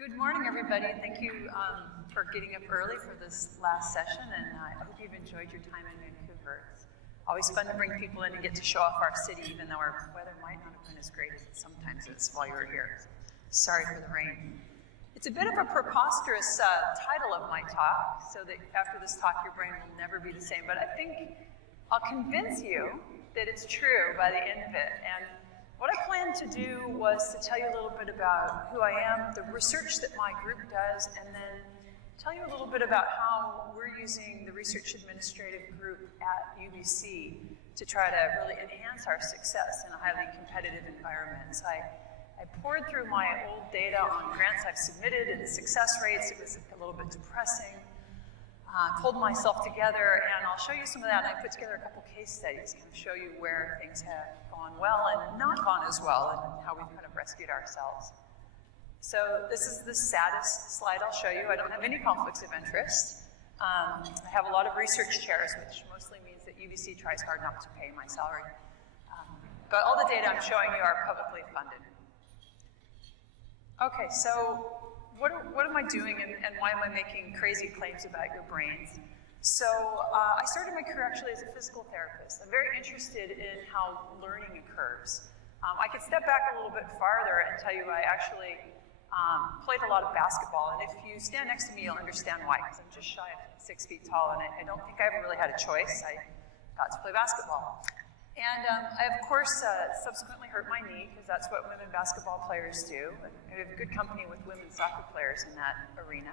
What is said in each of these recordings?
Good morning, everybody. Thank you for getting up early for this last session, and I hope you've enjoyed your time in Vancouver. It's always fun to bring people in and get to show off our city, even though our weather might not have been as great as it sometimes is while you were here. Sorry for the rain. It's a bit of a preposterous title of my talk, so that after this talk your brain will never be the same, but I think I'll convince you that it's true by the end of it. And what I planned to do was to tell you a little bit about who I am, the research that my group does, and then tell you a little bit about how we're using the Research Administrative Group at UBC to try to really enhance our success in a highly competitive environment. So I poured through my old data on grants I've submitted and the success rates. It was a little bit depressing. Pulled myself together, and I'll show you some of that. And I put together a couple case studies, kind of show you where things have gone well and not gone as well, and how we've kind of rescued ourselves. So this is the saddest slide I'll show you. I don't have any conflicts of interest. I have a lot of research chairs, which mostly means that UBC tries hard not to pay my salary. But all the data I'm showing you are publicly funded. Okay, so what am I doing and why am I making crazy claims about your brains? So I started my career actually as a physical therapist. I'm very interested in how learning occurs. I could step back a little bit farther and tell you I actually played a lot of basketball, and if you stand next to me you'll understand why, because I'm just shy of 6 feet tall, and I don't think I ever really had a choice. I got to play basketball. And I, of course, subsequently hurt my knee, because that's what women basketball players do. I have good company with women soccer players in that arena.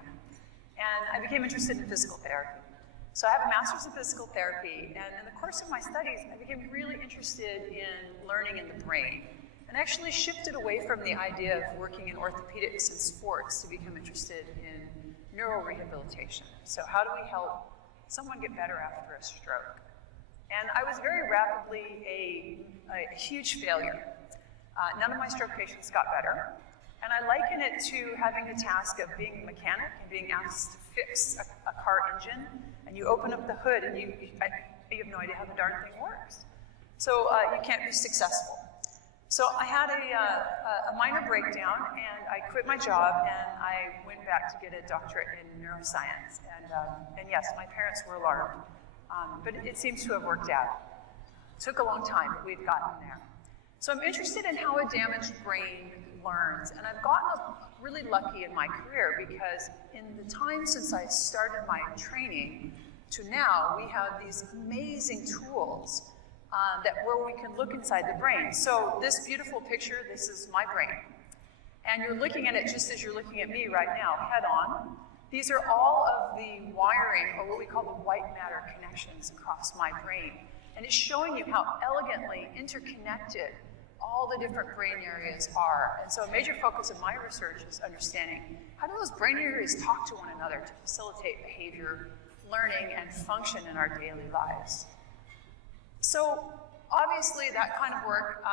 And I became interested in physical therapy. So I have a master's in physical therapy, and in the course of my studies, I became really interested in learning in the brain, and actually shifted away from the idea of working in orthopedics and sports to become interested in neurorehabilitation. So how do we help someone get better after a stroke? And I was very rapidly a huge failure. None of my stroke patients got better. And I liken it to having the task of being a mechanic and being asked to fix a car engine, and you open up the hood and you have no idea how the darn thing works. So you can't be successful. So I had a minor breakdown, and I quit my job, and I went back to get a doctorate in neuroscience. And yes, my parents were alarmed. But it seems to have worked out. It took a long time, but we've gotten there. So I'm interested in how a damaged brain learns, and I've gotten really lucky in my career, because in the time since I started my training to now, we have these amazing tools where we can look inside the brain. So this beautiful picture, this is my brain. And you're looking at it just as you're looking at me right now, head on. These are all of the wiring, or what we call the white matter connections across my brain. And it's showing you how elegantly interconnected all the different brain areas are. And so a major focus of my research is understanding how do those brain areas talk to one another to facilitate behavior, learning, and function in our daily lives. So obviously that kind of work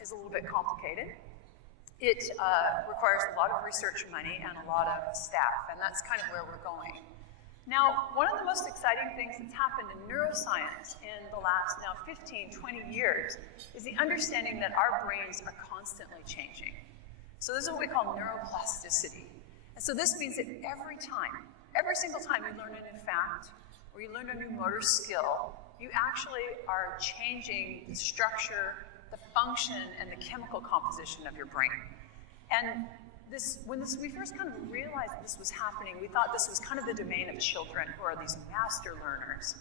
is a little bit complicated. It requires a lot of research money and a lot of staff, and that's kind of where we're going. Now, one of the most exciting things that's happened in neuroscience in the last now 15, 20 years is the understanding that our brains are constantly changing. So this is what we call neuroplasticity. And so this means that every single time you learn a new fact or you learn a new motor skill, you actually are changing the structure, the function, and the chemical composition of your brain. And when we first kind of realized that this was happening, we thought this was kind of the domain of children, who are these master learners.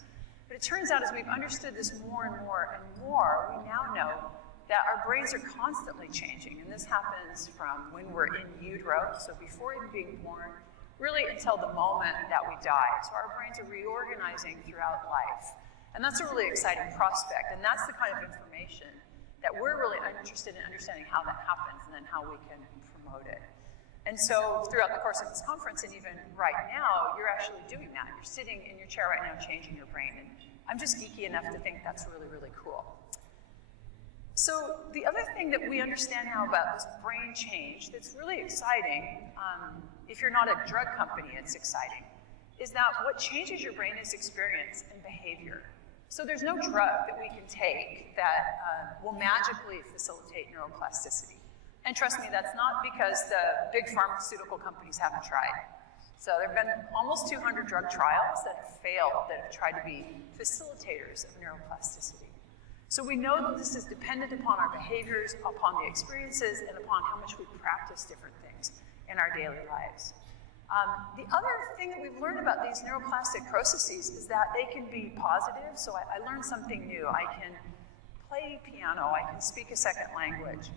But it turns out as we've understood this more and more and more, we now know that our brains are constantly changing. And this happens from when we're in utero, so before even being born, really until the moment that we die. So our brains are reorganizing throughout life. And that's a really exciting prospect. And that's the kind of information that we're really interested in understanding how that happens and then how we can promote it. And so throughout the course of this conference, and even right now, you're actually doing that. You're sitting in your chair right now changing your brain. And I'm just geeky enough to think that's really, really cool. So the other thing that we understand now about this brain change that's really exciting, if you're not a drug company, it's exciting, is that what changes your brain is experience and behavior. So there's no drug that we can take that will magically facilitate neuroplasticity. And trust me, that's not because the big pharmaceutical companies haven't tried. So there have been almost 200 drug trials that have failed, that have tried to be facilitators of neuroplasticity. So we know that this is dependent upon our behaviors, upon the experiences, and upon how much we practice different things in our daily lives. The other thing that we've learned about these neuroplastic processes is that they can be positive. So I learned something new. I can play piano, I can speak a second language.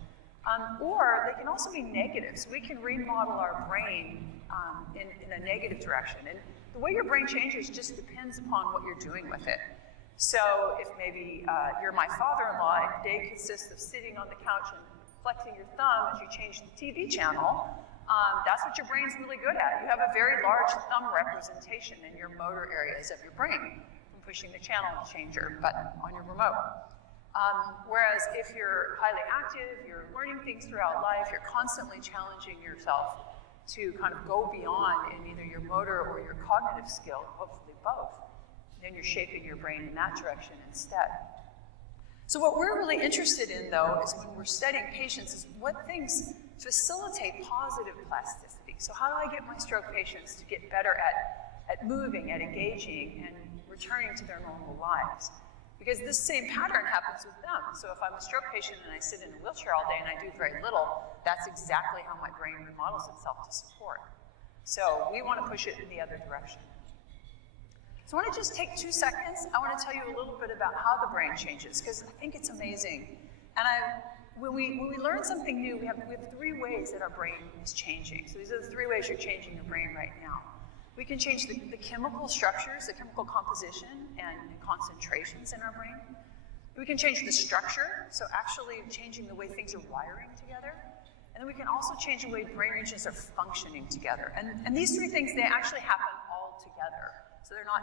Or they can also be negative. So we can remodel our brain in a negative direction. And the way your brain changes just depends upon what you're doing with it. So if maybe you're my father-in-law and your day consists of sitting on the couch and flexing your thumb as you change the TV channel, that's what your brain's really good at. You have a very large thumb representation in your motor areas of your brain from pushing the channel changer button on your remote. Whereas if you're highly active, you're learning things throughout life, you're constantly challenging yourself to kind of go beyond in either your motor or your cognitive skill, hopefully both, then you're shaping your brain in that direction instead. So what we're really interested in, though, is when we're studying patients, is what things facilitate positive plasticity. So how do I get my stroke patients to get better at moving, at engaging, and returning to their normal lives? Because this same pattern happens with them. So if I'm a stroke patient and I sit in a wheelchair all day and I do very little, that's exactly how my brain remodels itself to support. So we want to push it in the other direction. So I want to just take 2 seconds. I want to tell you a little bit about how the brain changes, because I think it's amazing. And when we learn something new, we have 3 ways that our brain is changing. So these are the 3 ways you're changing your brain right now. We can change the chemical structures, the chemical composition and concentrations in our brain. We can change the structure, so actually changing the way things are wiring together. And then we can also change the way brain regions are functioning together. And these 3 things, they actually happen all together. So they're not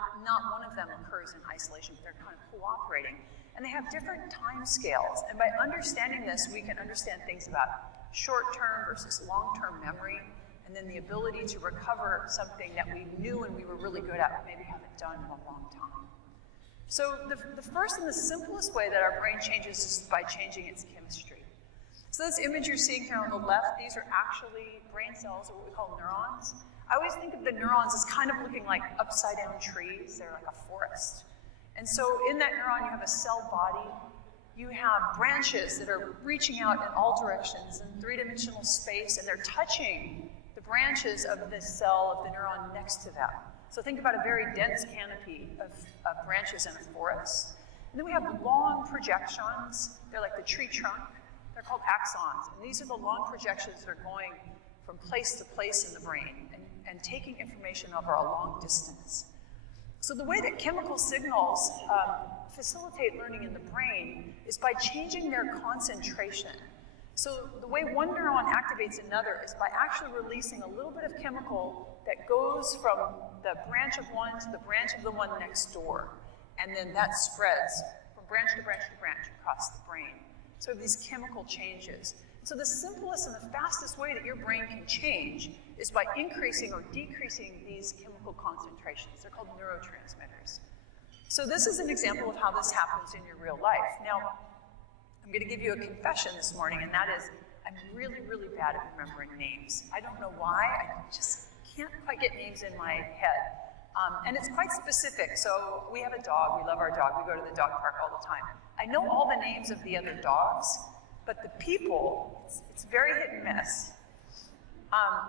one of them occurs in isolation, but they're kind of cooperating. And they have different time scales. And by understanding this, we can understand things about short-term versus long-term memory, and then the ability to recover something that we knew and we were really good at, but maybe haven't done in a long time. So the first and the simplest way that our brain changes is by changing its chemistry. So this image you're seeing here on the left, these are actually brain cells, or what we call neurons. I always think of the neurons as kind of looking like upside-down trees. They're like a forest. And so in that neuron, you have a cell body. You have branches that are reaching out in all directions in 3-dimensional space, and they're touching the branches of the cell of the neuron next to them. So think about a very dense canopy of branches in a forest. And then we have long projections. They're like the tree trunk. They're called axons. And these are the long projections that are going from place to place in the brain and taking information over a long distance. So the way that chemical signals facilitate learning in the brain is by changing their concentration. So the way one neuron activates another is by actually releasing a little bit of chemical that goes from the branch of one to the branch of the one next door. And then that spreads from branch to branch to branch across the brain. So these chemical changes. So the simplest and the fastest way that your brain can change is by increasing or decreasing these chemical concentrations. They're called neurotransmitters. So this is an example of how this happens in your real life. Now, I'm going to give you a confession this morning, and that is I'm really, really bad at remembering names. I don't know why. I just can't quite get names in my head. And it's quite specific. So we have a dog. We love our dog. We go to the dog park all the time. I know all the names of the other dogs, but the people, it's very hit and miss.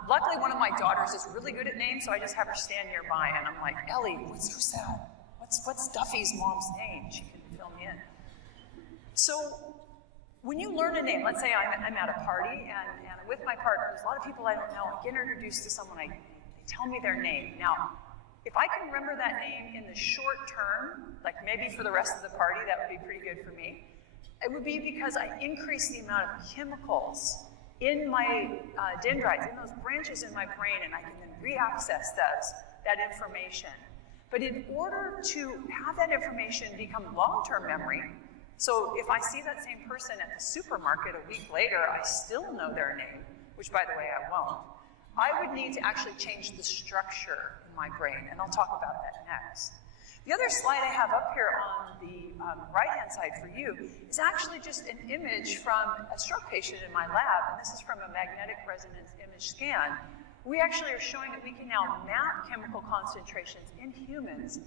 Luckily, one of my daughters is really good at names, so I just have her stand nearby, and I'm like, Ellie, who's that? What's Duffy's mom's name? She can fill me in. So when you learn a name, let's say I'm at a party, and I'm with my partner, there's a lot of people I don't know, I get introduced to someone, they tell me their name. Now, if I can remember that name in the short term, like maybe for the rest of the party, that would be pretty good for me. It would be because I increase the amount of chemicals in my dendrites, in those branches in my brain, and I can then re-access that information. But in order to have that information become long-term memory, so if I see that same person at the supermarket a week later, I still know their name, which by the way I won't, I would need to actually change the structure in my brain, and I'll talk about that next. The other slide I have up here on the right-hand side for you is actually just an image from a stroke patient in my lab, and this is from a magnetic resonance image scan. We actually are showing that we can now map chemical concentrations in humans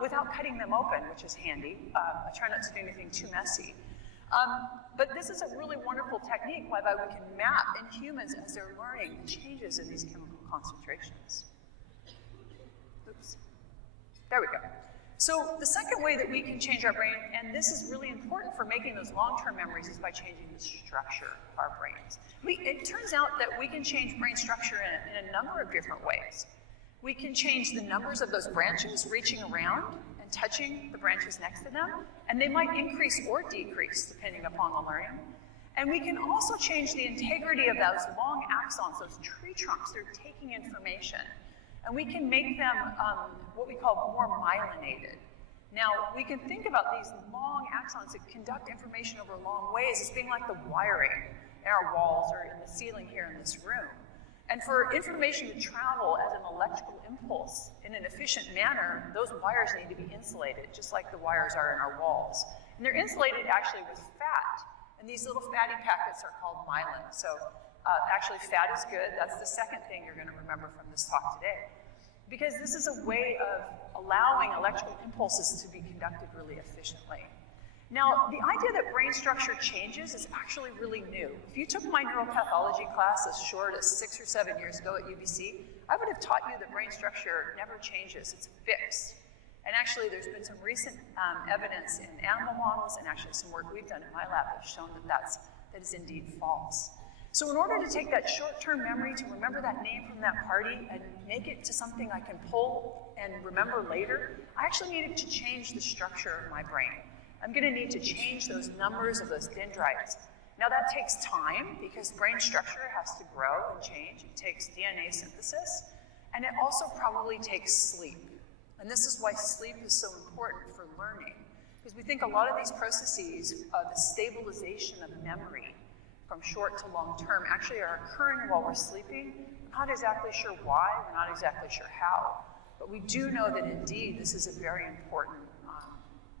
without cutting them open, which is handy. I try not to do anything too messy. But this is a really wonderful technique whereby we can map in humans as they're learning the changes in these chemical concentrations. Oops. There we go. So the second way that we can change our brain, and this is really important for making those long-term memories, is by changing the structure of our brains. It turns out that we can change brain structure in a number of different ways. We can change the numbers of those branches reaching around and touching the branches next to them, and they might increase or decrease depending upon the learning. And we can also change the integrity of those long axons, those tree trunks. They're taking information. And we can make them what we call more myelinated. Now, we can think about these long axons that conduct information over long ways as being like the wiring in our walls or in the ceiling here in this room. And for information to travel as an electrical impulse in an efficient manner, those wires need to be insulated, just like the wires are in our walls. And they're insulated actually with fat. And these little fatty packets are called myelin. So actually, fat is good. That's the second thing you're going to remember from this talk today. Because this is a way of allowing electrical impulses to be conducted really efficiently. Now, the idea that brain structure changes is actually really new. If you took my neuropathology class as short as 6 or 7 years ago at UBC, I would have taught you that brain structure never changes. It's fixed. And actually, there's been some recent evidence in animal models, and actually some work we've done in my lab has shown that that is indeed false. So in order to take that short-term memory, to remember that name from that party and make it to something I can pull and remember later, I actually needed to change the structure of my brain. I'm going to need to change those numbers of those dendrites. Now that takes time because brain structure has to grow and change. It takes DNA synthesis, and it also probably takes sleep. And this is why sleep is so important for learning, because we think a lot of these processes, the stabilization of memory, from short to long term, actually are occurring while we're sleeping. We're not exactly sure why, we're not exactly sure how, but we do know that indeed this is a very important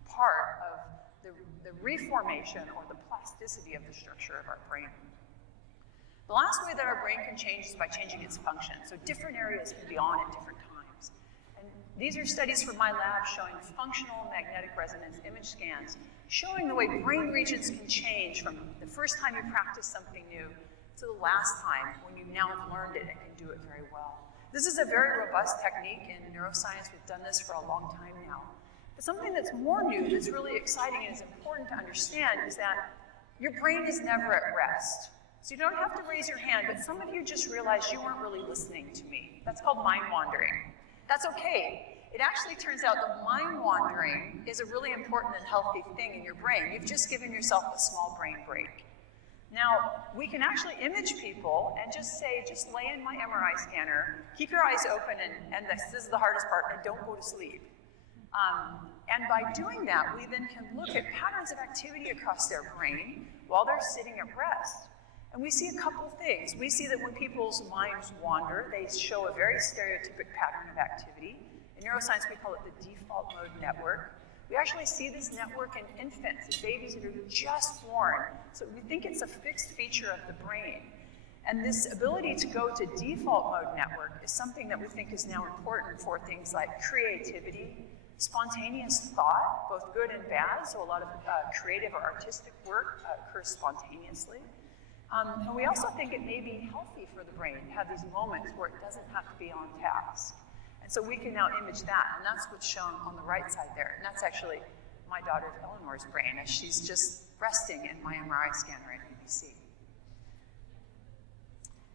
part of the reformation or the plasticity of the structure of our brain. The last way that our brain can change is by changing its function. So different areas can be on at different times. And these are studies from my lab showing functional magnetic resonance image scans showing the way brain regions can change from the first time you practice something new to the last time when you now have learned it and can do it very well. This is a very robust technique in neuroscience. We've done this for a long time now. But something that's more new, that's really exciting and is important to understand is that your brain is never at rest. So you don't have to raise your hand, but some of you just realized you weren't really listening to me. That's called mind wandering. That's okay. It actually turns out that mind wandering is a really important and healthy thing in your brain. You've just given yourself a small brain break. Now, we can actually image people and just say, just lay in my MRI scanner, keep your eyes open, and this is the hardest part, and don't go to sleep. And by doing that, we then can look at patterns of activity across their brain while they're sitting at rest. And we see a couple things. We see that when people's minds wander, they show a very stereotypic pattern of activity. In neuroscience, we call it the default mode network. We actually see this network in infants and babies that are just born. So we think it's a fixed feature of the brain. And this ability to go to default mode network is something that we think is now important for things like creativity, spontaneous thought, both good and bad. So a lot of creative or artistic work occurs spontaneously. And we also think it may be healthy for the brain to have these moments where it doesn't have to be on task. And so we can now image that, and that's what's shown on the right side there. And that's actually my daughter Eleanor's brain as she's just resting in my MRI scanner at UBC.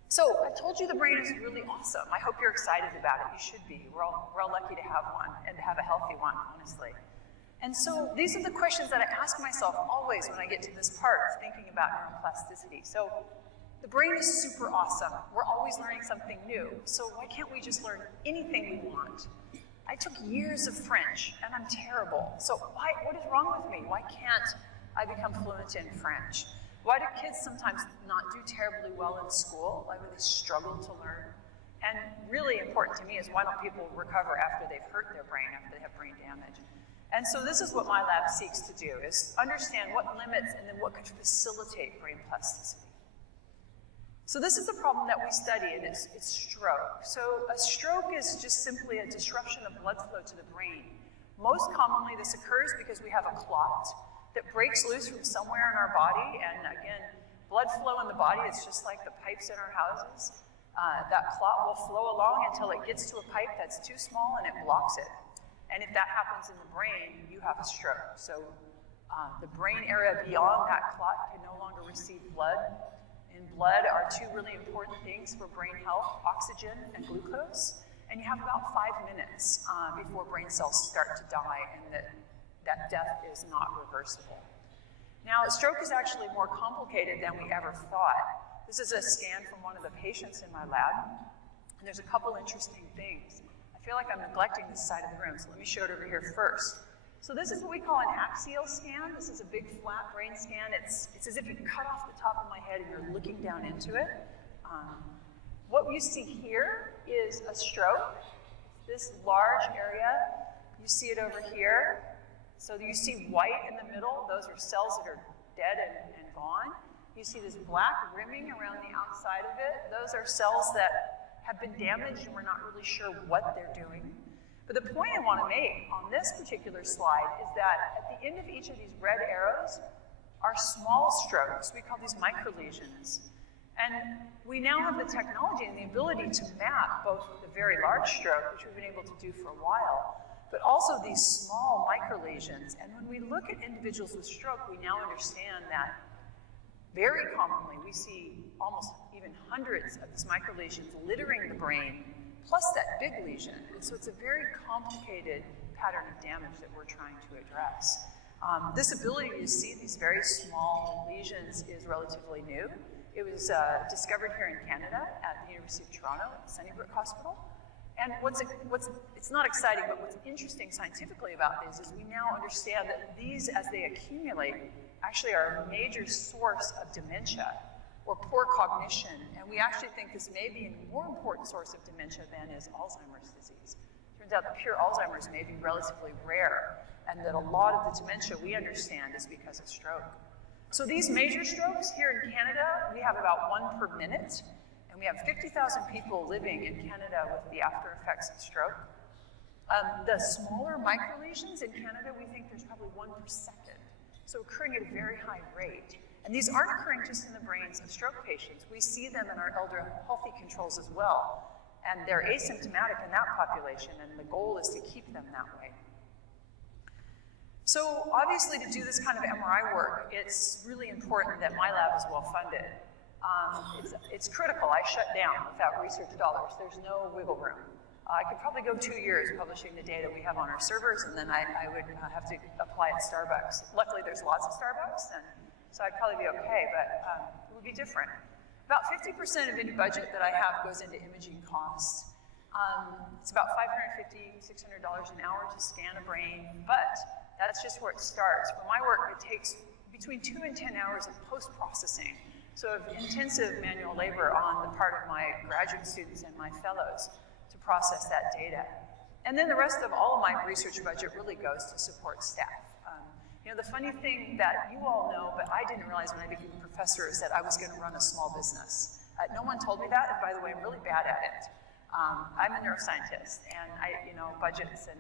So I told you the brain is really awesome. I hope you're excited about it. You should be. We're all lucky to have one, and to have a healthy one, honestly. And so these are the questions that I ask myself always when I get to this part of thinking about neuroplasticity. So the brain is super awesome. We're always learning something new. So why can't we just learn anything we want? I took years of French, and I'm terrible. So what is wrong with me? Why can't I become fluent in French? Why do kids sometimes not do terribly well in school? Why do they struggle to learn? And really important to me is why don't people recover after they've hurt their brain, after they have brain damage? And so this is what my lab seeks to do, is understand what limits and then what could facilitate brain plasticity. So this is the problem that we study, and it's stroke. So a stroke is just simply a disruption of blood flow to the brain. Most commonly, this occurs because we have a clot that breaks loose from somewhere in our body, and again, blood flow in the body is just like the pipes in our houses. That clot will flow along until it gets to a pipe that's too small and it blocks it. And if that happens in the brain, you have a stroke. So the brain area beyond that clot can no longer receive blood. In blood are two really important things for brain health, oxygen and glucose. And you have about 5 minutes before brain cells start to die, and that death is not reversible. Now, a stroke is actually more complicated than we ever thought. This is a scan from one of the patients in my lab, and there's a couple interesting things. I feel like I'm neglecting this side of the room, so let me show it over here first. So this is what we call an axial scan. This is a big flat brain scan. It's as if you cut off the top of my head and you're looking down into it. What you see here is a stroke. This large area, you see it over here. So you see white in the middle. Those are cells that are dead and gone. You see this black rimming around the outside of it. Those are cells that have been damaged and we're not really sure what they're doing. But the point I want to make on this particular slide is that at the end of each of these red arrows are small strokes. We call these microlesions. And we now have the technology and the ability to map both the very large stroke, which we've been able to do for a while, but also these small microlesions. And when we look at individuals with stroke, we now understand that very commonly we see almost even hundreds of these microlesions littering the brain, plus that big lesion. And so it's a very complicated pattern of damage that we're trying to address. This ability to see these very small lesions is relatively new. It was discovered here in Canada at the University of Toronto at Sunnybrook Hospital. And it's not exciting, but what's interesting scientifically about these is we now understand that these, as they accumulate, actually are a major source of dementia or poor cognition. And we actually think this may be a more important source of dementia than is Alzheimer's disease. Turns out that pure Alzheimer's may be relatively rare, and that a lot of the dementia we understand is because of stroke. So these major strokes here in Canada, we have about 1 per minute, and we have 50,000 people living in Canada with the after effects of stroke. The smaller microlesions in Canada, we think there's probably 1 per second, so occurring at a very high rate. And these aren't occurring just in the brains of stroke patients. We see them in our elder healthy controls as well, and they're asymptomatic in that population, and the goal is to keep them that way. So obviously, to do this kind of MRI work, it's really important that my lab is well funded. It's critical. I shut down without research dollars. There's no wiggle room. I could probably go 2 years publishing the data we have on our servers, and then I would have to apply at Starbucks. Luckily, there's lots of Starbucks, and so I'd probably be okay, but it would be different. About 50% of any budget that I have goes into imaging costs. It's about $550, $600 an hour to scan a brain, but that's just where it starts. For my work, it takes between 2 and 10 hours of post-processing, so of intensive manual labor on the part of my graduate students and my fellows to process that data. And then the rest of all of my research budget really goes to support staff. You know, the funny thing that you all know, but I didn't realize when I became a professor, is that I was going to run a small business. No one told me that, and by the way, I'm really bad at it. I'm a neuroscientist, and budgets and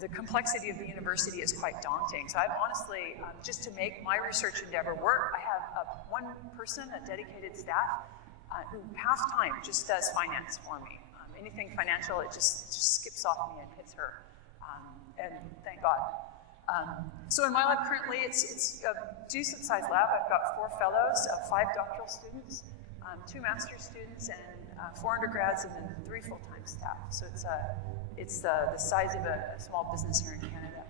the complexity of the university is quite daunting. So I've honestly, just to make my research endeavor work, I have one person, a dedicated staff, who half-time just does finance for me. Anything financial, it just skips off me and hits her, and thank God. So in my lab currently, it's a decent-sized lab. I've got 4 fellows, 5 doctoral students, 2 master's students, and 4 undergrads, and then 3 full-time staff. So it's the size of a small business here in Canada.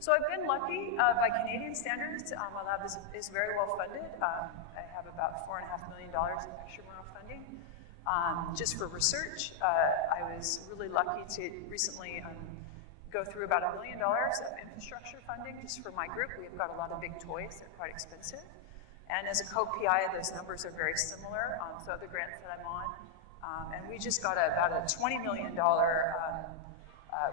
So I've been lucky by Canadian standards. My lab is very well funded. I have about $4.5 million in extramural funding just for research. I was really lucky to recently go through about $1 million of infrastructure funding just for my group. We've got a lot of big toys, they're quite expensive. And as a co-PI, those numbers are very similar. So other grants that I'm on And we just got about a $20 million,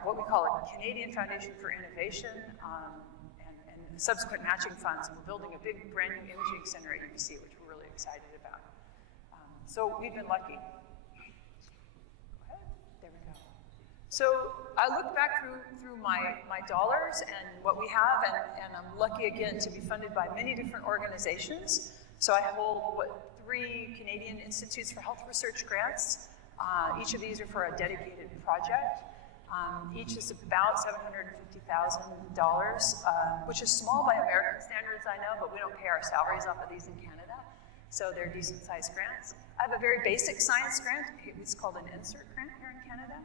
what we call a Canadian Foundation for Innovation, and subsequent matching funds. And we're building a big brand new imaging center at UBC, which we're really excited about. So we've been lucky. Go ahead. There we go. So I look back through my dollars and what we have, and I'm lucky again to be funded by many different organizations. So I hold 3 Canadian Institutes for Health Research grants. Each of these are for a dedicated project. Each is about $750,000, which is small by American standards, I know, but we don't pay our salaries off of these in Canada, so they're decent-sized grants. I have a very basic science grant. It's called an NSERC grant here in Canada.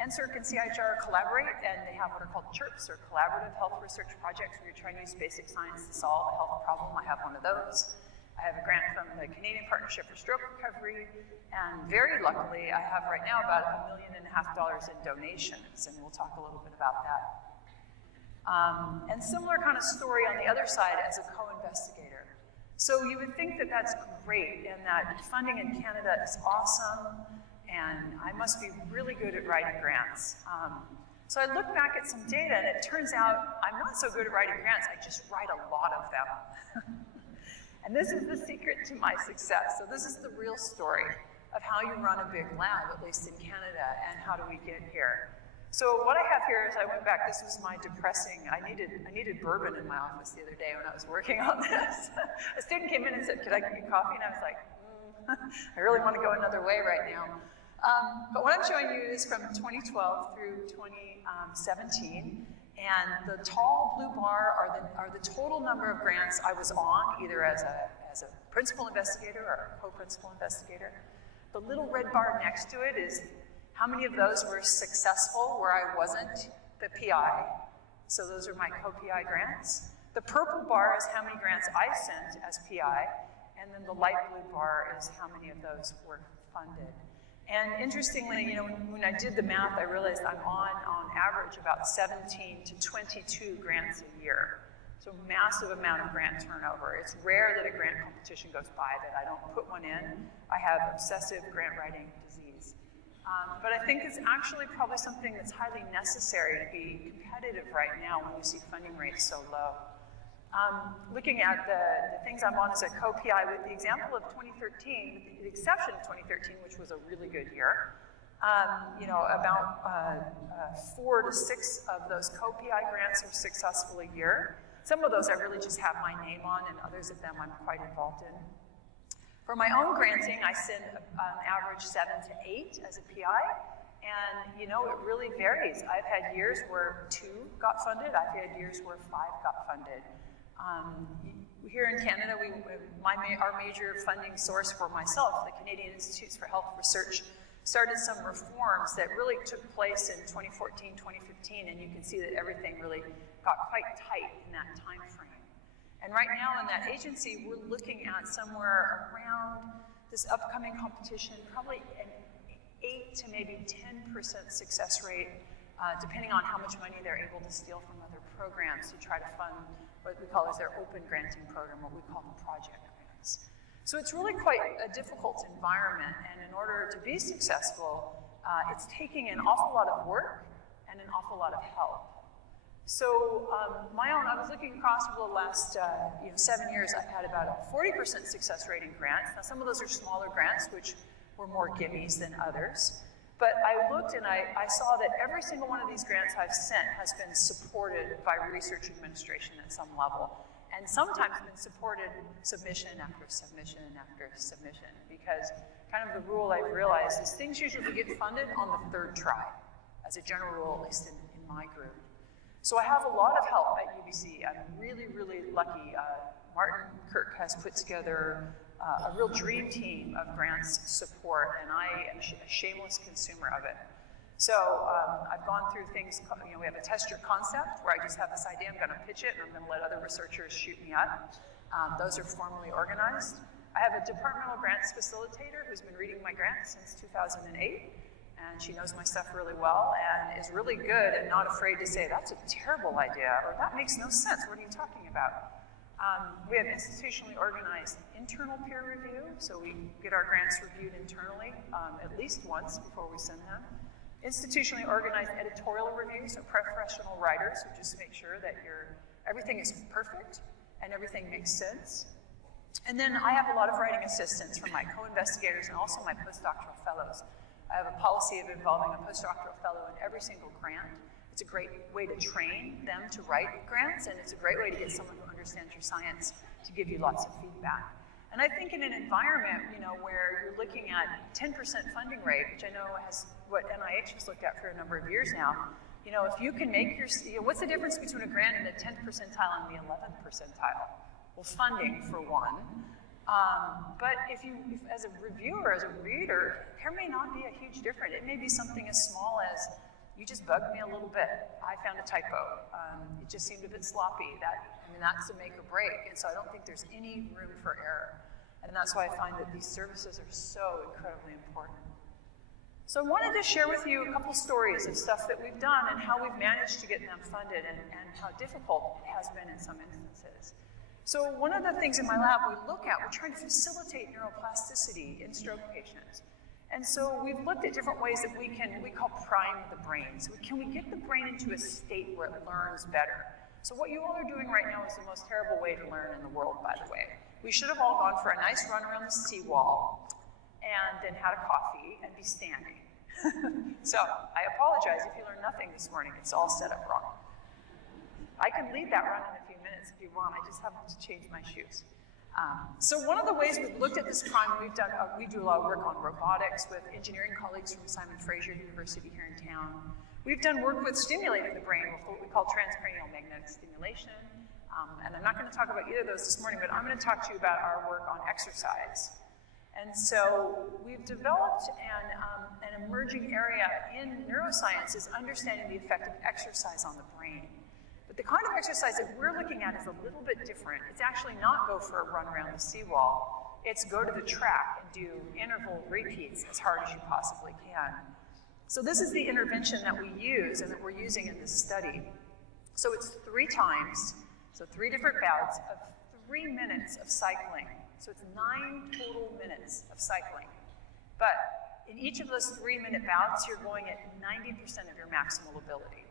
NSERC and CIHR collaborate, and they have what are called CHIRPs, or Collaborative Health Research Projects, where you're trying to use basic science to solve a health problem. I have one of those. I have a grant from the Canadian Partnership for Stroke Recovery, and very luckily, I have right now about $1.5 million in donations, and we'll talk a little bit about that. And similar kind of story on the other side as a co-investigator. So you would think that that's great, and that funding in Canada is awesome, and I must be really good at writing grants. So I look back at some data, and it turns out I'm not so good at writing grants, I just write a lot of them. And this is the secret to my success. So this is the real story of how you run a big lab, at least in Canada, and how do we get here. So what I have here is I went back, this was my depressing, I needed bourbon in my office the other day when I was working on this. A student came in and said, could I give you coffee? And I was like, I really want to go another way right now. But what I'm showing you is from 2012 through 2017. And the tall blue bar are the total number of grants I was on, either as a principal investigator or a co-principal investigator. The little red bar next to it is how many of those were successful where I wasn't the PI. So those are my co-PI grants. The purple bar is how many grants I sent as PI, and then the light blue bar is how many of those were funded. And interestingly, you know, when I did the math, I realized I'm on average about 17 to 22 grants a year. So massive amount of grant turnover. It's rare that a grant competition goes by that I don't put one in. I have obsessive grant writing disease. But I think it's actually probably something that's highly necessary to be competitive right now when you see funding rates so low. Looking at the things I'm on as a co-PI, with the example of 2013, with the exception of 2013, which was a really good year, you know, about 4 to 6 of those co-PI grants are successful a year. Some of those I really just have my name on, and others of them I'm quite involved in. For my own granting, I send on average 7 to 8 as a PI, and you know, it really varies. I've had years where 2 got funded, I've had years where 5 got funded. Here in Canada, our major funding source for myself, the Canadian Institutes for Health Research, started some reforms that really took place in 2014, 2015, and you can see that everything really got quite tight in that time frame. And right now in that agency, we're looking at somewhere around this upcoming competition, probably an 8 to maybe 10% success rate, depending on how much money they're able to steal from other programs to try to fund what we call as their open granting program, what we call the project grants. So it's really quite a difficult environment, and in order to be successful, it's taking an awful lot of work and an awful lot of help. So I was looking across over the last 7 years, I've had about a 40% success rate in grants. Now some of those are smaller grants, which were more gimmies than others. But I looked and I saw that every single one of these grants I've sent has been supported by research administration at some level, and sometimes been supported submission after submission after submission, because kind of the rule I've realized is things usually get funded on the 3rd try, as a general rule, at least in my group. So I have a lot of help at UBC. I'm really, really lucky. Martin Kirk has put together a real dream team of grants support, and I am a shameless consumer of it. So I've gone through things, we have a test your concept, where I just have this idea, I'm gonna pitch it, and I'm gonna let other researchers shoot me up. Those are formally organized. I have a departmental grants facilitator who's been reading my grants since 2008, and she knows my stuff really well, and is really good and not afraid to say, that's a terrible idea, or that makes no sense, what are you talking about? We have institutionally organized internal peer review, so we get our grants reviewed internally at least once before we send them. Institutionally organized editorial review, so professional writers who just make sure that everything is perfect and everything makes sense. And then I have a lot of writing assistance from my co-investigators and also my postdoctoral fellows. I have a policy of involving a postdoctoral fellow in every single grant. It's a great way to train them to write grants, and it's a great way to get someone who understands your science to give you lots of feedback. And I think in an environment, where you're looking at 10% funding rate, which I know has what NIH has looked at for a number of years now, if you can make what's the difference between a grant in the 10th percentile and the 11th percentile? Well, funding for one. But if as a reviewer, as a reader, there may not be a huge difference. It may be something as small as, you just bugged me a little bit. I found a typo. It just seemed a bit sloppy. That's a make or break. And so I don't think there's any room for error. And that's why I find that these services are so incredibly important. So I wanted to share with you a couple stories of stuff that we've done and how we've managed to get them funded and how difficult it has been in some instances. So one of the things in my lab we're trying to facilitate neuroplasticity in stroke patients. And so we've looked at different ways that we call prime the brain. So can we get the brain into a state where it learns better? So what you all are doing right now is the most terrible way to learn in the world, by the way. We should have all gone for a nice run around the seawall and then had a coffee and be standing. So I apologize if you learned nothing this morning. It's all set up wrong. I can lead that run in a few minutes if you want. I just have to change my shoes. So one of the ways we've looked at this prime, we do a lot of work on robotics with engineering colleagues from Simon Fraser University here in town. We've done work with stimulating the brain with what we call transcranial magnetic stimulation. And I'm not going to talk about either of those this morning, but I'm going to talk to you about our work on exercise. And so we've developed an emerging area in neuroscience is understanding the effect of exercise on the brain. But the kind of exercise that we're looking at is a little bit different. It's actually not go for a run around the seawall. It's go to the track and do interval repeats as hard as you possibly can. So this is the intervention that we use and that we're using in this study. So it's 3 times, so 3 different bouts of 3 minutes of cycling. So it's 9 total minutes of cycling. But in each of those 3-minute bouts, you're going at 90% of your maximal ability.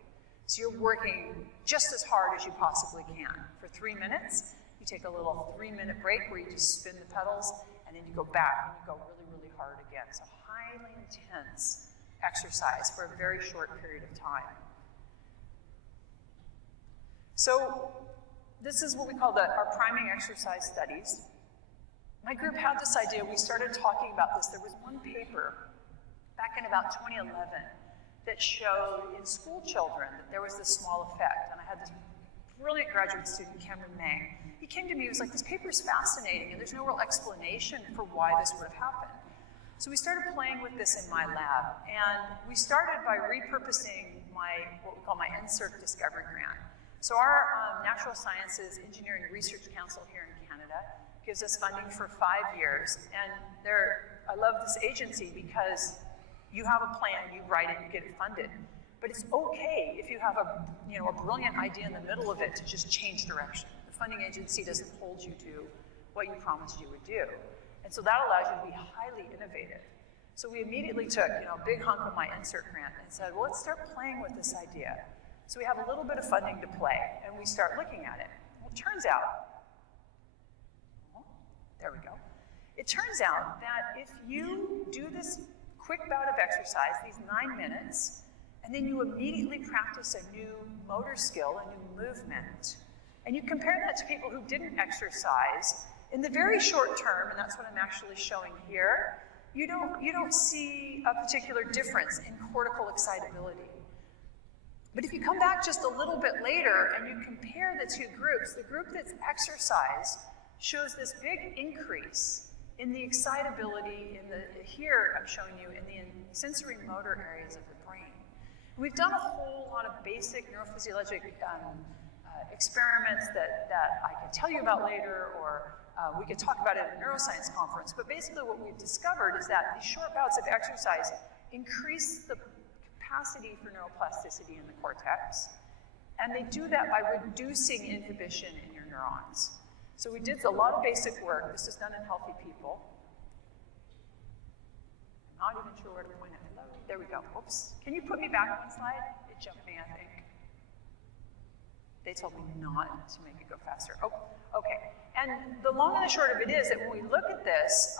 So you're working just as hard as you possibly can. For 3 minutes, you take a little 3-minute break where you just spin the pedals, and then you go back and you go really, really hard again. So highly intense exercise for a very short period of time. So this is what we call our priming exercise studies. My group had this idea. We started talking about this. There was one paper back in about 2011 that showed in school children that there was this small effect. And I had this brilliant graduate student, Cameron May. He came to me, he was like, this paper is fascinating, and there's no real explanation for why this would have happened. So we started playing with this in my lab, and we started by repurposing what we call my NSERC Discovery Grant. So our Natural Sciences Engineering Research Council here in Canada gives us funding for 5 years, and I love this agency because you have a plan, you write it, you get it funded. But it's okay if you have a brilliant idea in the middle of it to just change direction. The funding agency doesn't hold you to what you promised you would do. And so that allows you to be highly innovative. So we immediately took a big hunk of my NSERC grant and said, well, let's start playing with this idea. So we have a little bit of funding to play, and we start looking at it. Well, it turns out, there we go. It turns out that if you do this quick bout of exercise, these 9 minutes, and then you immediately practice a new motor skill, a new movement, and you compare that to people who didn't exercise, in the very short term, and that's what I'm actually showing here, you don't see a particular difference in cortical excitability. But if you come back just a little bit later and you compare the 2 groups, the group that's exercised shows this big increase in the excitability, here I'm showing you, in the sensory motor areas of the brain. We've done a whole lot of basic neurophysiologic experiments that I can tell you about later, or we could talk about it at a neuroscience conference, but basically what we've discovered is that these short bouts of exercise increase the capacity for neuroplasticity in the cortex, and they do that by reducing inhibition in your neurons. So we did a lot of basic work. This is done in healthy people. I'm not even sure where to point it. There we go. Oops. Can you put me back one slide? It jumped me, I think. They told me not to make it go faster. Oh, okay. And the long and the short of it is that when we look at this,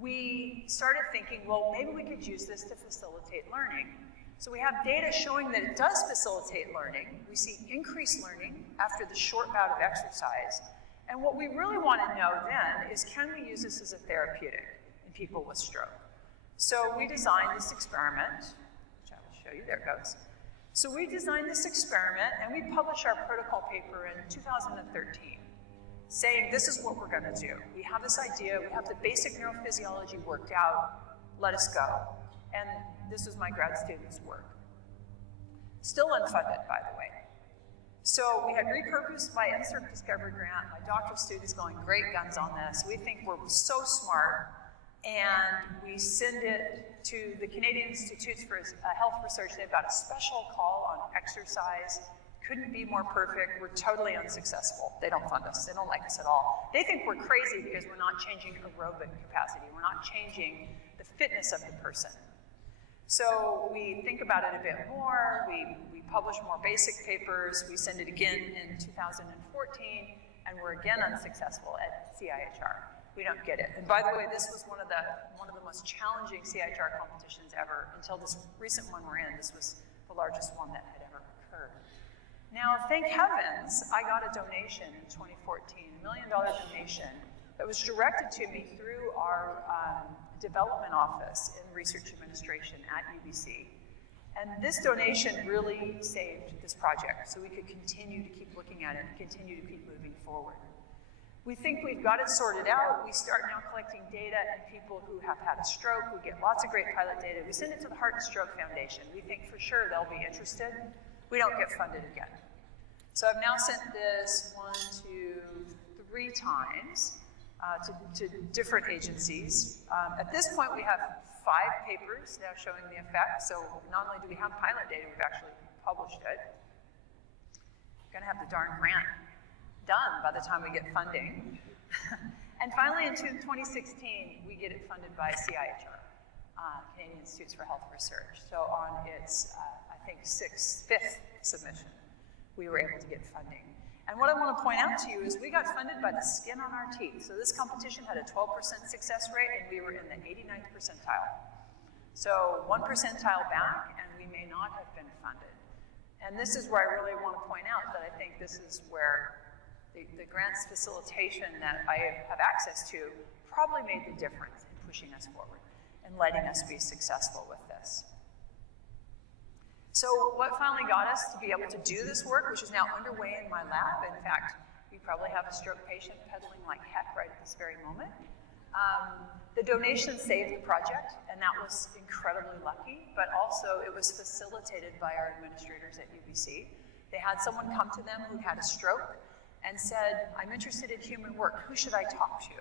we started thinking, well, maybe we could use this to facilitate learning. So we have data showing that it does facilitate learning. We see increased learning after the short bout of exercise. And what we really want to know then is, can we use this as a therapeutic in people with stroke? So we designed this experiment, which I will show you. There it goes. So we designed this experiment, and we published our protocol paper in 2013, saying this is what we're going to do. We have this idea. We have the basic neurophysiology worked out. Let us go. And this was my grad student's work. Still unfunded, by the way. So we had repurposed my NSERC Discovery grant. My doctoral student's going great guns on this. We think we're so smart. And we send it to the Canadian Institutes for Health Research. They've got a special call on exercise. Couldn't be more perfect. We're totally unsuccessful. They don't fund us. They don't like us at all. They think we're crazy because we're not changing aerobic capacity. We're not changing the fitness of the person. So we think about it a bit more. We publish more basic papers. We send it again in 2014, and we're again unsuccessful at CIHR. We don't get it. And by the way, this was one of the most challenging CIHR competitions ever. Until this recent one we're in, this was the largest one that had ever occurred. Now, thank heavens, I got a donation in 2014, $1 million donation that was directed to me through our development office in research administration at UBC. And this donation really saved this project, so we could continue to keep looking at it and continue to keep moving forward. We think we've got it sorted out. We start now collecting data in people who have had a stroke. We get lots of great pilot data. We send it to the Heart and Stroke Foundation. We think for sure they'll be interested. We don't get funded again. So I've now sent this 1, 2, 3 times to different agencies. At this point, we have 5 papers now showing the effect. So not only do we have pilot data, we've actually published it. We're going to have the darn grant done by the time we get funding. And finally, in 2016, we get it funded by CIHR, Canadian Institutes for Health Research. So on its, I think, 5th submission, we were able to get funding. And what I want to point out to you is we got funded by the skin on our teeth. So this competition had a 12% success rate, and we were in the 89th percentile. So 1 percentile back, and we may not have been funded. And this is where I really want to point out that I think this is where the grants facilitation that I have access to probably made the difference in pushing us forward and letting us be successful with this. So what finally got us to be able to do this work, which is now underway in my lab, in fact, we probably have a stroke patient pedaling like heck right at this very moment. The donation saved the project, and that was incredibly lucky, but also it was facilitated by our administrators at UBC. They had someone come to them who had a stroke and said, I'm interested in human work, who should I talk to?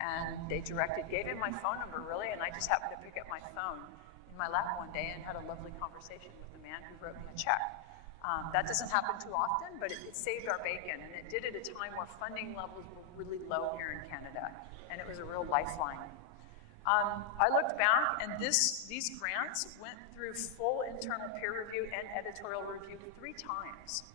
And they gave him my phone number really, and I just happened to pick up my phone in my lap one day and had a lovely conversation with the man who wrote me a check. That doesn't happen too often, but it saved our bacon, and it did at a time where funding levels were really low here in Canada, and it was a real lifeline. I looked back, and these grants went through full internal peer review and editorial review 3 times.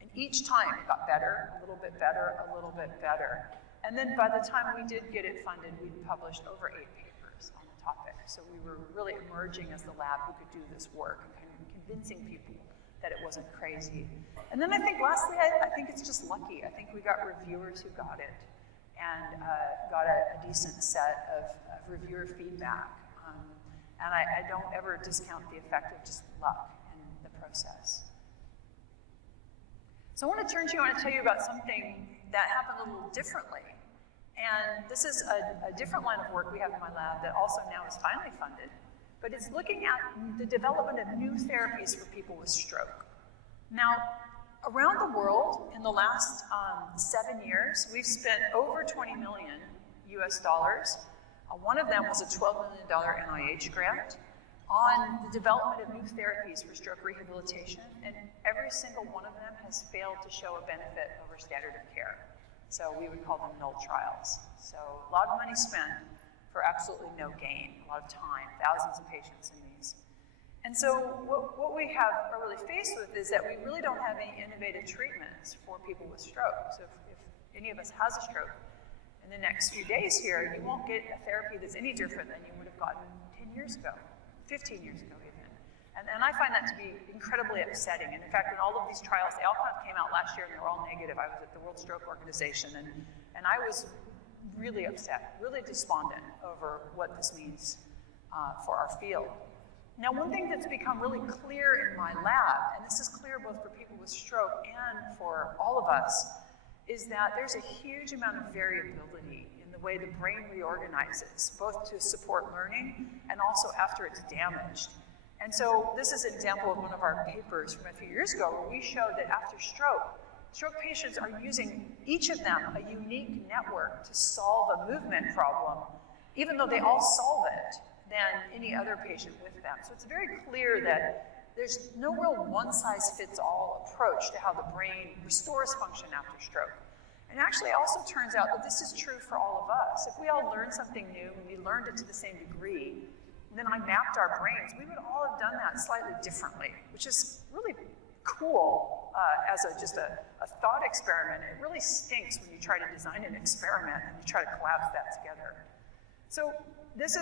And each time it got better, a little bit better, a little bit better. And then by the time we did get it funded, we'd published over 8 papers on the topic. So we were really emerging as the lab who could do this work and kind of convincing people that it wasn't crazy. And then I think lastly, I think it's just lucky. I think we got reviewers who got it and got a decent set of reviewer feedback. And I don't ever discount the effect of just luck in the process. So I want to turn to you, I want to tell you about something that happened a little differently. And this is a different line of work we have in my lab that also now is finally funded, but it's looking at the development of new therapies for people with stroke. Now, around the world, in the last 7 years, we've spent over 20 million US dollars. One of them was a $12 million NIH grant on the development of new therapies for stroke rehabilitation, and every single one of them has failed to show a benefit over standard of care. So we would call them null trials. So a lot of money spent for absolutely no gain, a lot of time, thousands of patients in these. And so what we are really faced with is that we really don't have any innovative treatments for people with stroke. So if any of us has a stroke, in the next few days here, you won't get a therapy that's any different than you would have gotten 10 years ago, 15 years ago even. And I find that to be incredibly upsetting. And in fact, in all of these trials, they all kind of came out last year and they were all negative. I was at the World Stroke Organization and I was really upset, really despondent over what this means for our field. Now, one thing that's become really clear in my lab, and this is clear both for people with stroke and for all of us, is that there's a huge amount of variability in the way the brain reorganizes, both to support learning and also after it's damaged. And so this is an example of one of our papers from a few years ago where we showed that after stroke patients are using, each of them, a unique network to solve a movement problem, even though they all solve it, than any other patient with them. So it's very clear that there's no real one-size-fits-all approach to how the brain restores function after stroke. And actually it also turns out that this is true for all of us. If we all learned something new and we learned it to the same degree, and then I mapped our brains, we would all have done that slightly differently, which is really cool as just a thought experiment. It really stinks when you try to design an experiment and you try to collapse that together. So this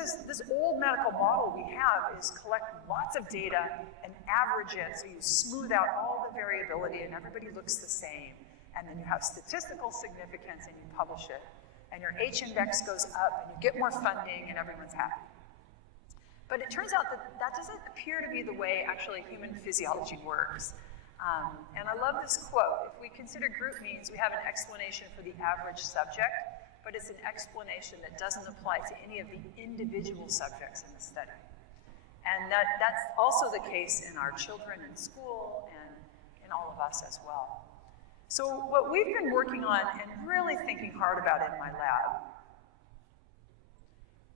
old medical model we have is collect lots of data and average it, so you smooth out all the variability and everybody looks the same. And then you have statistical significance and you publish it. And your H-index goes up and you get more funding and everyone's happy. But it turns out that that doesn't appear to be the way actually human physiology works. And I love this quote. If we consider group means, we have an explanation for the average subject, but it's an explanation that doesn't apply to any of the individual subjects in the study. And that's also the case in our children in school and in all of us as well. So what we've been working on and really thinking hard about in my lab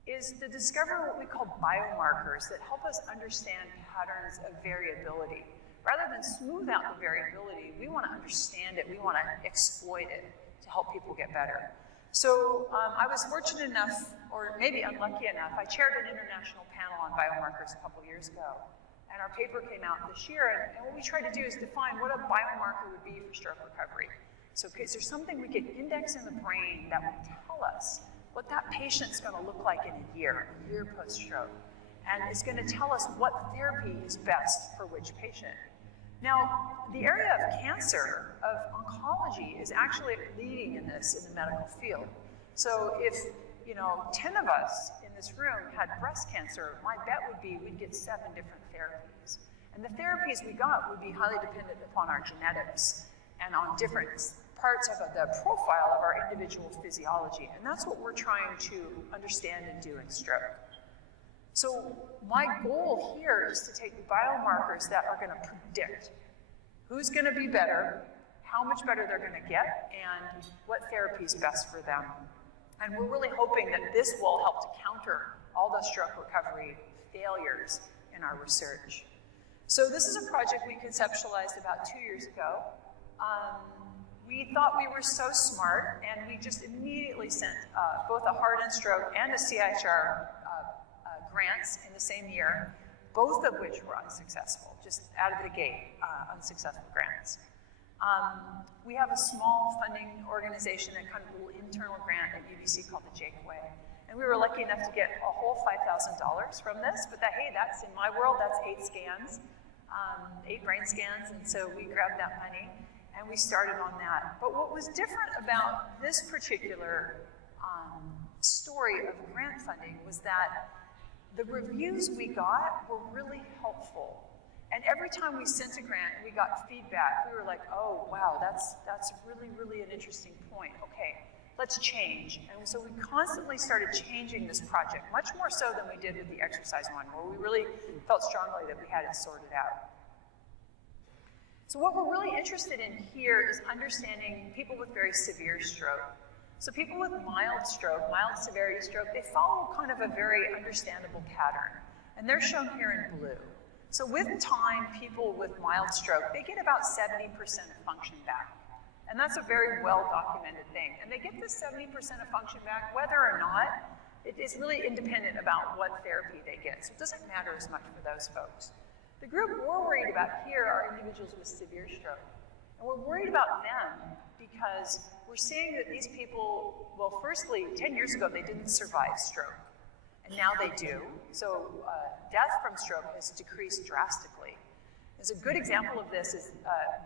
is to discover what we call biomarkers that help us understand patterns of variability. Rather than smooth out the variability, we want to understand it, we want to exploit it to help people get better. So I was fortunate enough, or maybe unlucky enough, I chaired an international panel on biomarkers a couple years ago. And our paper came out this year, and what we tried to do is define what a biomarker would be for stroke recovery. So is there something we could index in the brain that would tell us what that patient's going to look like in a year post-stroke? And it's going to tell us what therapy is best for which patient. Now, the area of cancer, of oncology, is actually leading in this in the medical field. So if 10 of us in this room had breast cancer, my bet would be we'd get 7 different therapies. And the therapies we got would be highly dependent upon our genetics and on different parts of the profile of our individual physiology. And that's what we're trying to understand and do in stroke. So my goal here is to take the biomarkers that are going to predict who's going to be better, how much better they're going to get, and what therapy is best for them. And we're really hoping that this will help to counter all the stroke recovery failures in our research. So this is a project we conceptualized about 2 years ago. We thought we were so smart, and we just immediately sent both a heart and stroke and a CIHR grants in the same year, both of which were unsuccessful, just out of the gate, unsuccessful grants. We have a small funding organization, a kind of little internal grant at UBC called the Jake Way. And we were lucky enough to get a whole $5,000 from this, but hey, that's in my world, that's 8 scans, 8 brain scans, and so we grabbed that money and we started on that. But what was different about this particular story of grant funding was that the reviews we got were really helpful. And every time we sent a grant and we got feedback, we were like, oh, wow, that's really, really an interesting point. Okay, let's change. And so we constantly started changing this project, much more so than we did with the exercise one, where we really felt strongly that we had it sorted out. So what we're really interested in here is understanding people with very severe stroke. So people with mild stroke, mild severity stroke, they follow kind of a very understandable pattern. And they're shown here in blue. So with time, people with mild stroke, they get about 70% of function back. And that's a very well-documented thing. And they get this 70% of function back, whether or not, it is really independent about what therapy they get. So it doesn't matter as much for those folks. The group we're worried about here are individuals with severe stroke. And we're worried about them because we're seeing that these people, well, firstly, 10 years ago, they didn't survive stroke. And now they do. So death from stroke has decreased drastically. As a good example of this is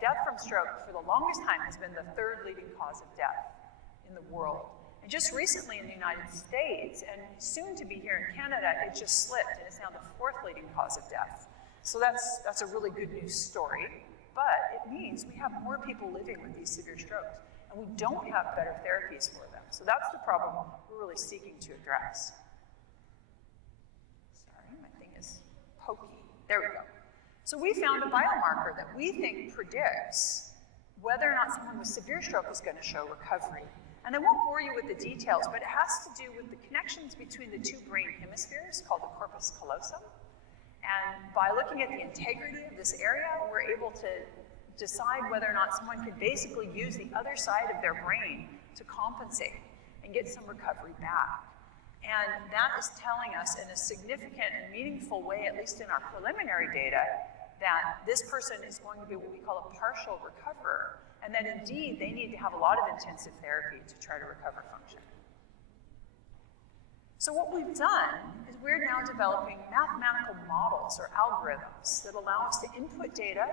death from stroke for the longest time has been the third leading cause of death in the world. And just recently in the United States, and soon to be here in Canada, it just slipped, and it's now the fourth leading cause of death. So that's a really good news story, but it means we have more people living with these severe strokes, and we don't have better therapies for them. So that's the problem we're really seeking to address. Sorry, my thing is pokey. There we go. So we found a biomarker that we think predicts whether or not someone with severe stroke is going to show recovery. And I won't bore you with the details, but it has to do with the connections between the two brain hemispheres called the corpus callosum. And by looking at the integrity of this area, we're able to decide whether or not someone can basically use the other side of their brain to compensate and get some recovery back. And that is telling us in a significant and meaningful way, at least in our preliminary data, that this person is going to be what we call a partial recoverer, and that indeed they need to have a lot of intensive therapy to try to recover function. So what we've done is we're now developing mathematical models or algorithms that allow us to input data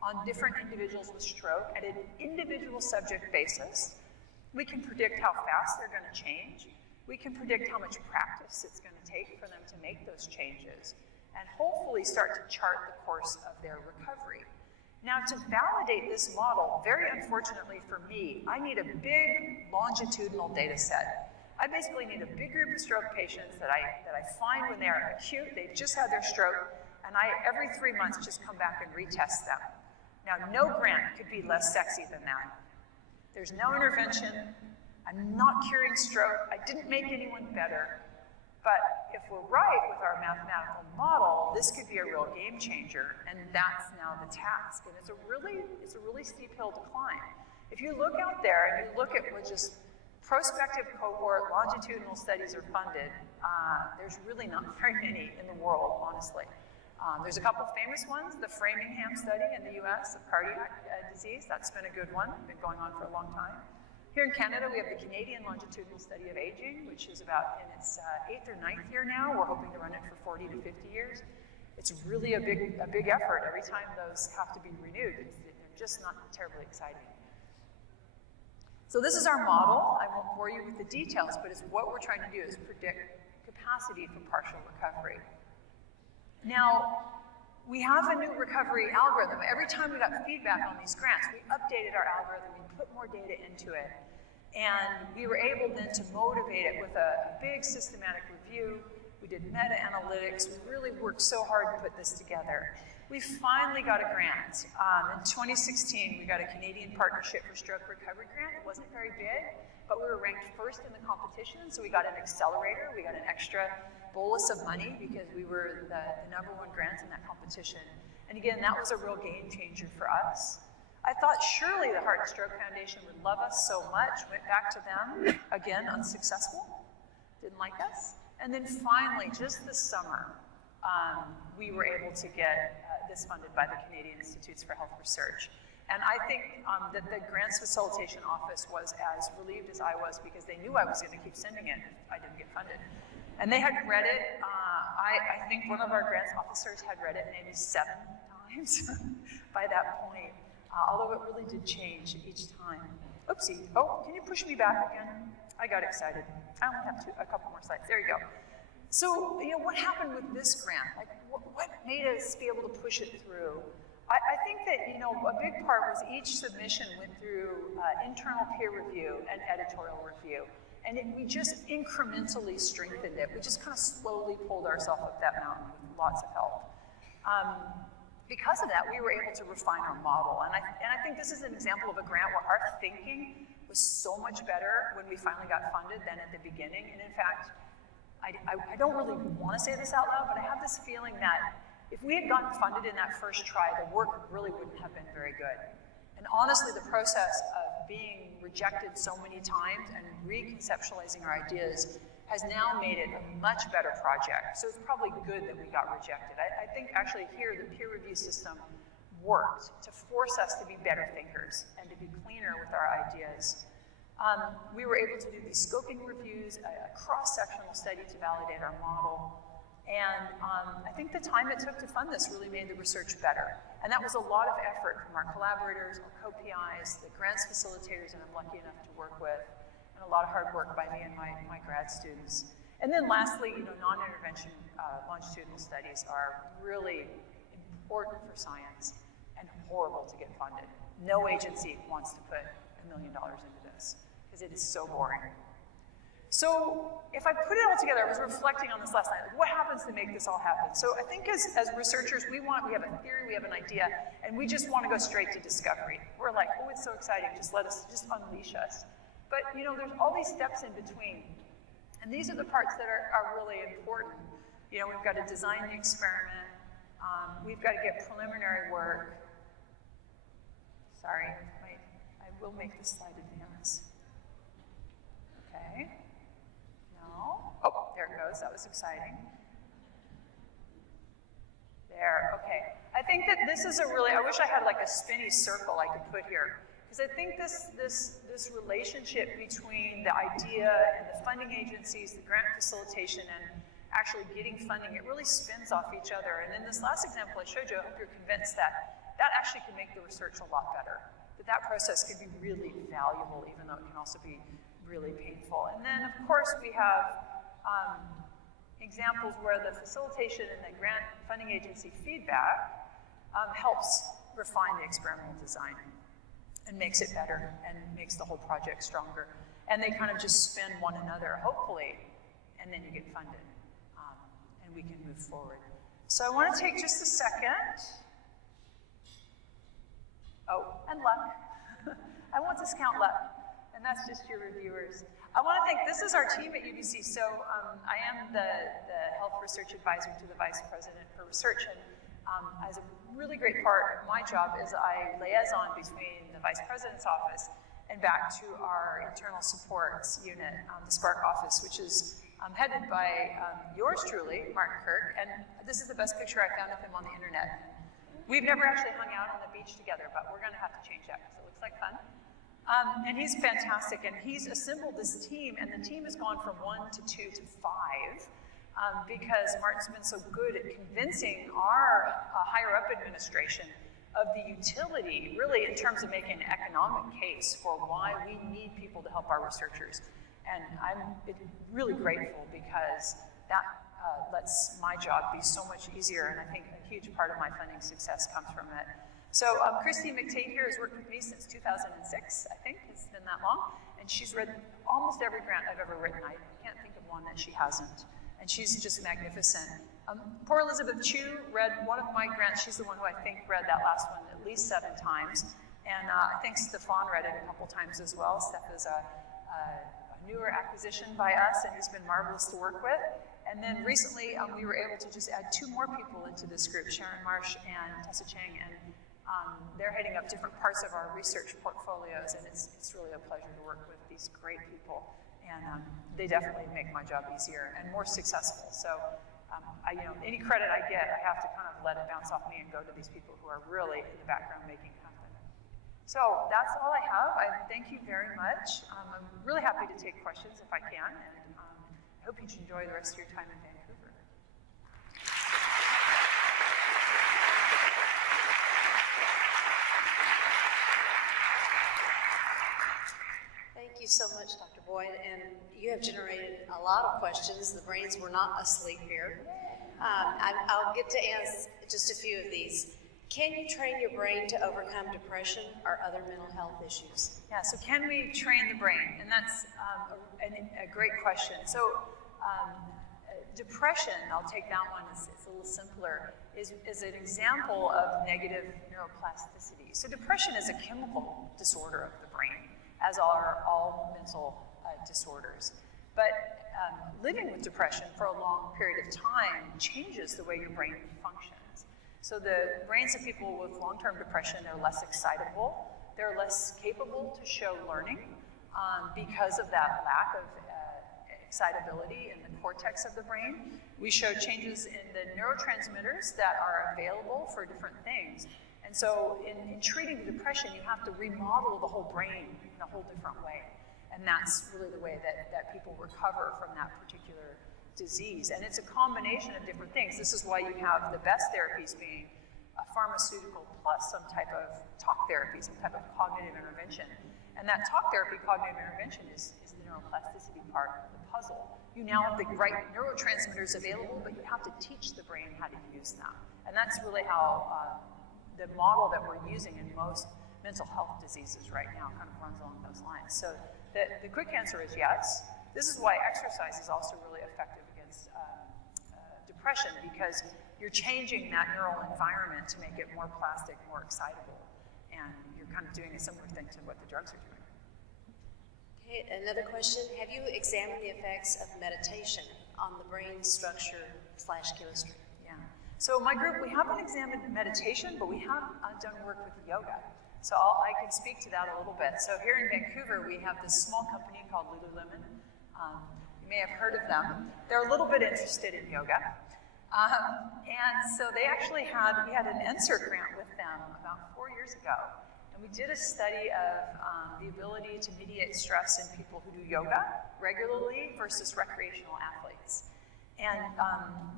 on different individuals with stroke at an individual subject basis. We can predict how fast they're going to change. We can predict how much practice it's going to take for them to make those changes, and hopefully start to chart the course of their recovery. Now, to validate this model, very unfortunately for me, I need a big longitudinal data set. I basically need a big group of stroke patients that I find when they're acute, they've just had their stroke, and I, every 3 months, just come back and retest them. Now, no grant could be less sexy than that. There's no intervention. I'm not curing stroke. I didn't make anyone better. But if we're right with our mathematical model, this could be a real game changer, and that's now the task. And it's a really steep hill to climb. If you look out there and you look at what just prospective cohort longitudinal studies are funded, there's really not very many in the world, honestly. There's a couple of famous ones, the Framingham study in the US of cardiac disease. That's been a good one, been going on for a long time. Here in Canada, we have the Canadian Longitudinal Study of Aging, which is about in its 8th or 9th year now. We're hoping to run it for 40 to 50 years. It's really a big effort. Every time those have to be renewed, they're just not terribly exciting. So this is our model. I won't bore you with the details, but it's what we're trying to do is predict capacity for partial recovery. Now, we have a new recovery algorithm. Every time we got feedback on these grants, we updated our algorithm, we put more data into it, and we were able then to motivate it with a big systematic review. We did meta-analytics. We really worked so hard to put this together. We finally got a grant. In 2016, we got a Canadian Partnership for Stroke Recovery grant. It wasn't very big, but we were ranked first in the competition, so we got an accelerator. We got an extra bolus of money because we were the #1 grant in that competition. And again, that was a real game changer for us. I thought surely the Heart and Stroke Foundation would love us so much. Went back to them, again, unsuccessful. Didn't like us. And then finally, just this summer, we were able to get this funded by the Canadian Institutes for Health Research. And I think that the Grants Facilitation Office was as relieved as I was because they knew I was going to keep sending it if I didn't get funded. And they had read it. I think one of our grants officers had read it maybe 7 times by that point, although it really did change each time. Oopsie. Oh, can you push me back again? I got excited. I only have a couple more slides. There you go. So, what happened with this grant? Like, what made us be able to push it through? I think that, a big part was each submission went through internal peer review and editorial review. And we just incrementally strengthened it. We just kind of slowly pulled ourselves up that mountain with lots of help. Because of that, we were able to refine our model. And I think this is an example of a grant where our thinking was so much better when we finally got funded than at the beginning. And in fact, I don't really want to say this out loud, but I have this feeling that if we had gotten funded in that first try, the work really wouldn't have been very good. And honestly, the process of being rejected so many times and reconceptualizing our ideas has now made it a much better project. So it's probably good that we got rejected. I think actually here the peer review system worked to force us to be better thinkers and to be cleaner with our ideas. We were able to do these scoping reviews, a cross-sectional study to validate our model. And I think the time it took to fund this really made the research better. And that was a lot of effort from our collaborators, our co-PIs, the grants facilitators that I'm lucky enough to work with, and a lot of hard work by me and my grad students. And then lastly, non-intervention longitudinal studies are really important for science and horrible to get funded. No agency wants to put $1 million into this because it is so boring. So if I put it all together, I was reflecting on this last night, like what happens to make this all happen? So I think as researchers, we have a theory, we have an idea, and we just want to go straight to discovery. We're like, oh, it's so exciting, just unleash us. But there's all these steps in between. And these are the parts that are really important. We've got to design the experiment. We've got to get preliminary work. Sorry, I will make this slide advance. Okay. No. Oh, there it goes. That was exciting. There. Okay. I think that this is I wish I had like a spinny circle I could put here. Because I think this relationship between the idea and the funding agencies, the grant facilitation, and actually getting funding, it really spins off each other. And in this last example I showed you, I hope you're convinced that actually can make the research a lot better. That process can be really valuable, even though it can also be really painful. And then, of course, we have examples where the facilitation and the grant funding agency feedback helps refine the experimental design and makes it better and makes the whole project stronger. And they kind of just spin one another, hopefully, and then you get funded, and we can move forward. So I want to take just a second. Oh, and luck. I won't discount luck, and that's just your reviewers. I want to thank, this is our team at UBC. So I am the health research advisor to the vice president for research, and as a really great part of my job is I liaison between the vice president's office and back to our internal supports unit, the Spark office, which is headed by yours truly, Martin Kirk, and this is the best picture I found of him on the internet. We've never actually hung out on the beach together, but we're going to have to change that because it looks like fun. And he's fantastic, and he's assembled this team, and the team has gone from 1 to 2 to 5 because Martin's been so good at convincing our higher up administration of the utility, really in terms of making an economic case for why we need people to help our researchers. And I'm really grateful because that lets my job be so much easier, and I think a huge part of my funding success comes from it. So Christy McTate here has worked with me since 2006, I think. It's been that long. And she's read almost every grant I've ever written. I can't think of one that she hasn't. And she's just magnificent. Poor Elizabeth Chu read one of my grants. She's the one who I think read that last one at least 7 times. And I think Stefan read it a couple times as well. Steph is a newer acquisition by us, and he's been marvelous to work with. And then recently, we were able to just add 2 more people into this group, Sharon Marsh and Tessa Chang, and they're heading up different parts of our research portfolios, and it's really a pleasure to work with these great people. And they definitely make my job easier and more successful. So, any credit I get, I have to kind of let it bounce off me and go to these people who are really in the background making it happen. So that's all I have. I thank you very much. I'm really happy to take questions if I can, and I hope you enjoy the rest of your time in Vancouver. Thank you so much, Dr. Boyd, and you have generated a lot of questions. The brains were not asleep here. I'll get to ask just a few of these. Can you train your brain to overcome depression or other mental health issues? Yeah, so can we train the brain? And that's a great question. So depression, I'll take that one, it's a little simpler, is an example of negative neuroplasticity. So depression is a chemical disorder of the brain, as are all mental disorders. But living with depression for a long period of time changes the way your brain functions. So the brains of people with long-term depression are less excitable, they're less capable to show learning because of that lack of excitability in the cortex of the brain. We showed changes in the neurotransmitters that are available for different things. And so in treating the depression, you have to remodel the whole brain in a whole different way. And that's really the way that people recover from that particular disease. And it's a combination of different things. This is why you have the best therapies being a pharmaceutical plus some type of talk therapy, some type of cognitive intervention. And that talk therapy, cognitive intervention, is the neuroplasticity part of the puzzle. You now have the right neurotransmitters available, but you have to teach the brain how to use them. And that's really how the model that we're using in most mental health diseases right now kind of runs along those lines. So the quick answer is yes. This is why exercise is also really effective against depression, because you're changing that neural environment to make it more plastic, more excitable. And you're kind of doing a similar thing to what the drugs are doing. Okay, another question. Have you examined the effects of meditation on the brain structure / chemistry? Yeah. So my group, we haven't examined meditation, but we have done work with yoga. So I can speak to that a little bit. So here in Vancouver, we have this small company called Lululemon. You may have heard of them. They're a little bit interested in yoga. And so they actually we had an NSERC grant with them about 4 years ago. And we did a study of the ability to mediate stress in people who do yoga regularly versus recreational athletes. And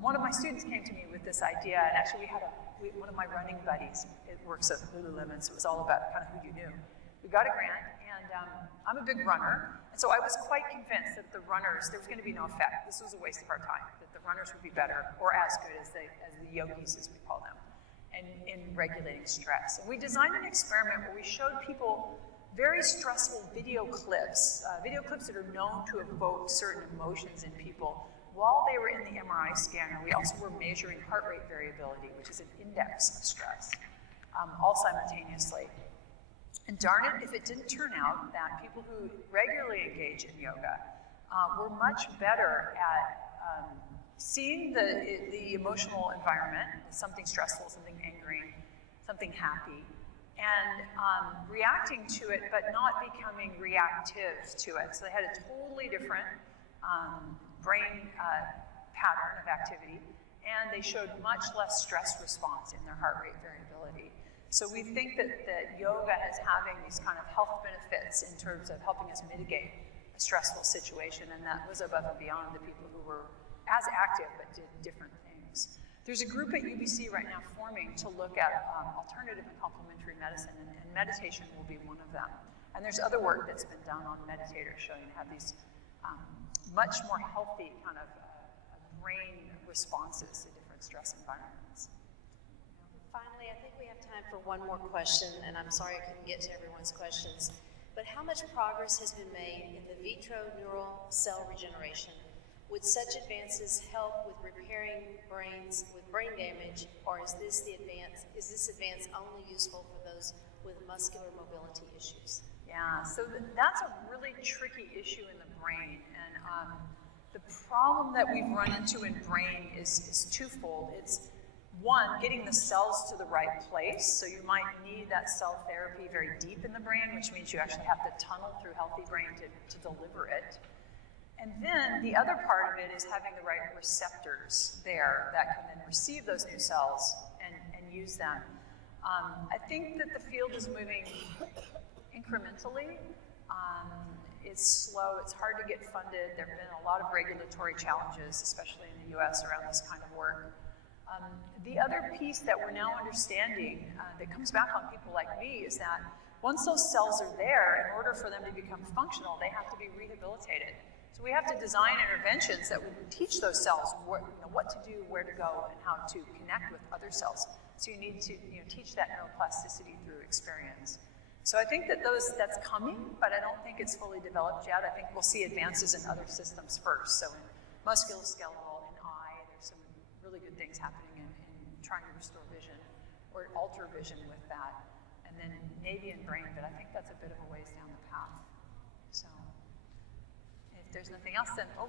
one of my students came to me with this idea, and actually one of my running buddies, it works at Lululemon, so it was all about kind of who you knew. We got a grant, and I'm a big runner, and so I was quite convinced that the runners, there was going to be no effect. This was a waste of our time, that the runners would be better, or as good as the yogis, as we call them, and in regulating stress. And we designed an experiment where we showed people very stressful video clips that are known to evoke certain emotions in people while they were in the MRI scanner. We also were measuring heart rate variability, which is an index of stress, all simultaneously. And darn it, if it didn't turn out that people who regularly engage in yoga were much better at seeing the emotional environment, something stressful, something angering, something happy, and reacting to it, but not becoming reactive to it. So they had a totally different brain pattern of activity, and they showed much less stress response in their heart rate variability. So we think that yoga is having these kind of health benefits in terms of helping us mitigate a stressful situation, and that was above and beyond the people who were as active but did different things. There's a group at UBC right now forming to look at alternative and complementary medicine, and meditation will be one of them. And there's other work that's been done on meditators showing how these much more healthy kind of brain responses to different stress environments. Finally, I think we have time for one more question, and I'm sorry I couldn't get to everyone's questions. But how much progress has been made in the vitro neural cell regeneration? Would such advances help with repairing brains with brain damage, or is this advance only useful for those with muscular mobility issues? Yeah, so that's a really tricky issue in the brain, and the problem that we've run into in brain is twofold. It's one, getting the cells to the right place, so you might need that cell therapy very deep in the brain, which means you actually have to tunnel through healthy brain to deliver it. And then the other part of it is having the right receptors there that can then receive those new cells and use them. I think that the field is moving incrementally. It's slow, it's hard to get funded. There have been a lot of regulatory challenges, especially in the US, around this kind of work. The other piece that we're now understanding that comes back on people like me is that once those cells are there, in order for them to become functional, they have to be rehabilitated. So we have to design interventions that would teach those cells what to do, where to go, and how to connect with other cells. So you need to teach that neuroplasticity through experience. So I think that that's coming, but I don't think it's fully developed yet. I think we'll see advances in other systems first. So in musculoskeletal, in eye, there's some really good things happening in trying to restore vision or alter vision with that. And then maybe in brain, but I think that's a bit of a ways down the path. So if there's nothing else, then, Mark.